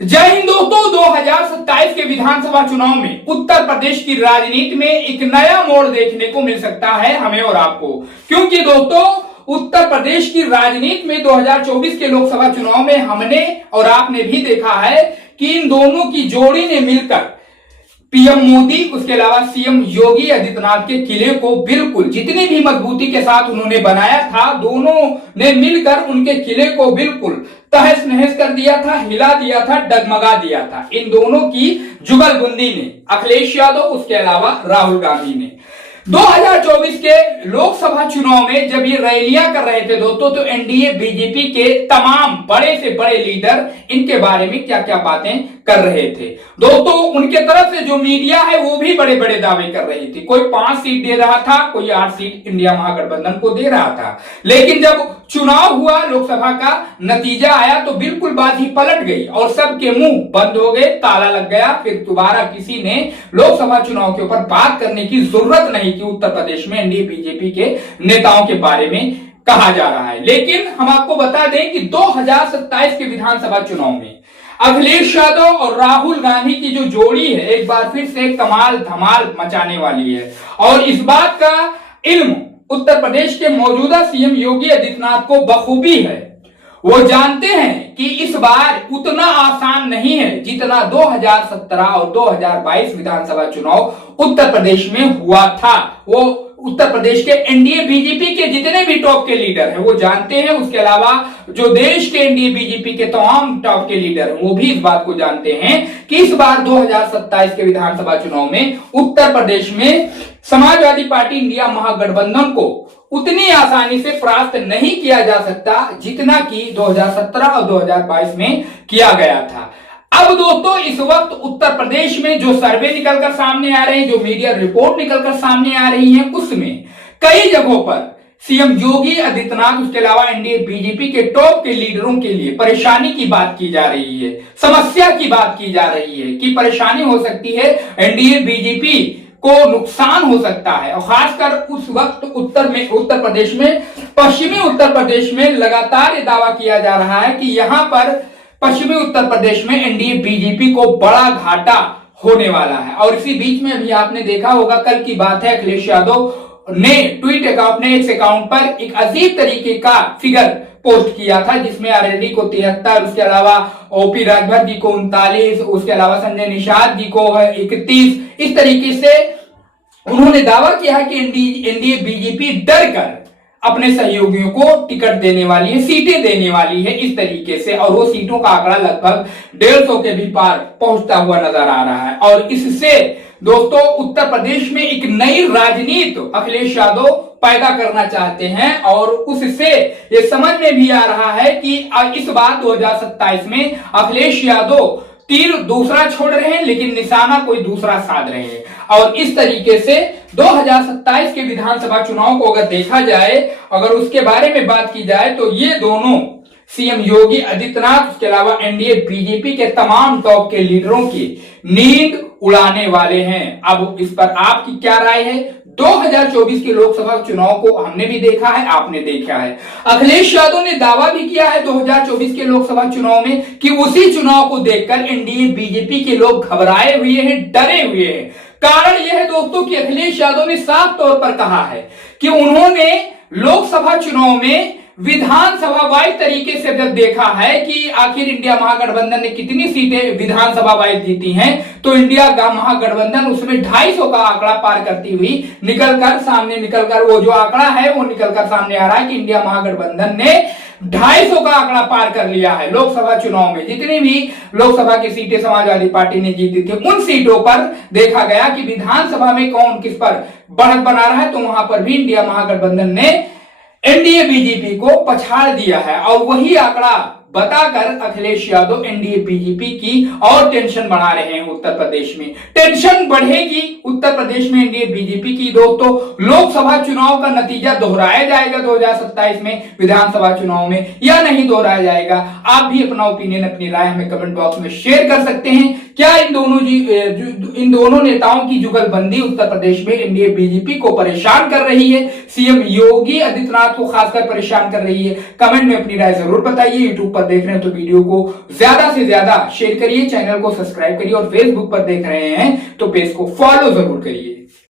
जय हिंद दोस्तों। 2027 के विधानसभा चुनाव में उत्तर प्रदेश की राजनीति में एक नया मोड़ देखने को मिल सकता है हमें और आपको, क्योंकि दोस्तों उत्तर प्रदेश की राजनीति में 2024 के लोकसभा चुनाव में हमने और आपने भी देखा है कि इन दोनों की जोड़ी ने मिलकर पीएम मोदी उसके अलावा सीएम योगी आदित्यनाथ के किले को बिल्कुल जितनी भी मजबूती के साथ उन्होंने बनाया था, दोनों ने मिलकर उनके किले को बिल्कुल तहस नहस कर दिया था, हिला दिया था, डगमगा दिया था। इन दोनों की जुगलबंदी ने अखिलेश यादव उसके अलावा राहुल गांधी ने 2024 के लोकसभा चुनाव में जब ये रैलियां कर रहे थे दोस्तों, तो एनडीए बीजेपी के तमाम बड़े से बड़े लीडर इनके बारे में क्या क्या बातें कर रहे थे दोस्तों। उनके तरफ से जो मीडिया है वो भी बड़े बड़े दावे कर रही थी। कोई 5 सीट दे रहा था, कोई 8 सीट इंडिया महागठबंधन को दे रहा था, लेकिन जब चुनाव हुआ, लोकसभा का नतीजा आया तो बिल्कुल बात ही पलट गई और सबके मुंह बंद हो गए, ताला लग गया। फिर दोबारा किसी ने लोकसभा चुनाव के ऊपर बात करने की जरूरत नहीं कि उत्तर प्रदेश में एनडीए बीजेपी के नेताओं के बारे में कहा जा रहा है। लेकिन हम आपको बता दें कि 2027 के विधानसभा चुनाव में अखिलेश यादव और राहुल गांधी की जो जोड़ी है एक बार फिर से कमाल धमाल मचाने वाली है। और इस बात का इल्म उत्तर प्रदेश के मौजूदा सीएम योगी आदित्यनाथ को बखूबी है। वो जानते हैं कि इस बार उतना आसान नहीं है जितना 2017 और 2022 विधानसभा चुनाव उत्तर प्रदेश में हुआ था। वो उत्तर प्रदेश के एनडीए बीजेपी के जितने भी टॉप के लीडर हैं वो जानते हैं, उसके अलावा जो देश के एनडीए बीजेपी के तमाम टॉप के लीडर हैं वो भी इस बात को जानते हैं कि इस बार 2027 के विधानसभा चुनाव में उत्तर प्रदेश में समाजवादी पार्टी इंडिया महागठबंधन को उतनी आसानी से परास्त नहीं किया जा सकता जितना कि 2017 और 2022 में किया गया था। अब दोस्तों इस वक्त उत्तर प्रदेश में जो सर्वे निकलकर सामने आ रहे हैं, जो मीडिया रिपोर्ट निकलकर सामने आ रही है, उसमें कई जगहों पर सीएम योगी आदित्यनाथ उसके अलावा एनडीए बीजेपी के टॉप के लीडरों के लिए परेशानी की बात की जा रही है, समस्या की बात की जा रही है कि परेशानी हो सकती है, एनडीए बीजेपी को नुकसान हो सकता है। और खासकर उस वक्त उत्तर प्रदेश में, पश्चिमी उत्तर प्रदेश में लगातार ये दावा किया जा रहा है कि यहां पर पश्चिमी उत्तर प्रदेश में एनडीए बीजेपी को बड़ा घाटा होने वाला है। और इसी बीच में अभी आपने देखा होगा, कल की बात है, अखिलेश यादव ने ट्वीट अपने एक्स अकाउंट पर एक अजीब तरीके का फिगर पोस्ट किया था जिसमें आरएलडी को 73, उसके अलावा ओपी राजभर जी को 39, उसके अलावा संजय निषाद जी को 31। इस तरीके से उन्होंने दावा किया कि एनडीए बीजेपी डर कर अपने सहयोगियों को टिकट देने वाली है, सीटें देने वाली है इस तरीके से। और वो सीटों का आंकड़ा लगभग 150 के भी पार पहुंचता हुआ नजर आ रहा है। और इससे दोस्तों उत्तर प्रदेश में एक नई राजनीति अखिलेश यादव पैदा करना चाहते हैं और उससे ये समझ में भी आ रहा है कि इस बार 2027 में अखिलेश यादव तीर दूसरा छोड़ रहे हैं लेकिन निशाना कोई दूसरा साध रहे हैं। और इस तरीके से 2027 के विधानसभा चुनाव को अगर देखा जाए, अगर उसके बारे में बात की जाए, तो ये दोनों सीएम योगी आदित्यनाथ उसके अलावा एनडीए बीजेपी के तमाम टॉप के लीडरों की नींद उड़ाने वाले हैं। अब इस पर आपकी क्या राय है? 2024 के लोकसभा चुनाव को हमने भी देखा है, आपने देखा है। अखिलेश यादव ने दावा भी किया है 2024 के लोकसभा चुनाव में कि उसी चुनाव को देखकर एनडीए बीजेपी के लोग घबराए हुए हैं, डरे हुए हैं। कारण यह है दोस्तों कि अखिलेश यादव ने साफ तौर पर कहा है कि उन्होंने लोकसभा चुनाव में विधानसभा वाइज तरीके से जब देखा है कि आखिर इंडिया महागठबंधन ने कितनी सीटें विधानसभा वाइज जीती हैं, तो इंडिया महागठबंधन उसमें 250 का आंकड़ा पार करती हुई निकलकर वो जो आंकड़ा है वो निकलकर सामने आ रहा है कि इंडिया महागठबंधन ने 250 का आंकड़ा पार कर लिया है। लोकसभा चुनाव में जितनी भी लोकसभा की सीटें समाजवादी पार्टी ने जीती थी, उन सीटों पर देखा गया कि विधानसभा में कौन किस पर बढ़त बना रहा है, तो वहां पर भी इंडिया महागठबंधन ने एनडीए बीजेपी को पछाड़ दिया है। और वही आंकड़ा बताकर अखिलेश यादव एनडीए बीजेपी की और टेंशन बढ़ा रहे हैं। उत्तर प्रदेश में टेंशन बढ़ेगी उत्तर प्रदेश में एनडीए बीजेपी की दोस्तों। लोकसभा चुनाव का नतीजा दोहराया जाएगा 2027 में विधानसभा चुनाव में या नहीं दोहराया जाएगा? आप भी अपना ओपिनियन, अपनी राय हमें कमेंट बॉक्स में शेयर कर सकते हैं। क्या इन दोनों नेताओं की जुगलबंदी उत्तर प्रदेश में एनडीए बीजेपी को परेशान कर रही है, सीएम योगी आदित्यनाथ को खासकर परेशान कर रही है? कमेंट में अपनी राय जरूर बताइए। यूट्यूब पर देख रहे हैं तो वीडियो को ज्यादा से ज्यादा शेयर करिए, चैनल को सब्सक्राइब करिए और फेसबुक पर देख रहे हैं तो पेज को फॉलो जरूर करिए।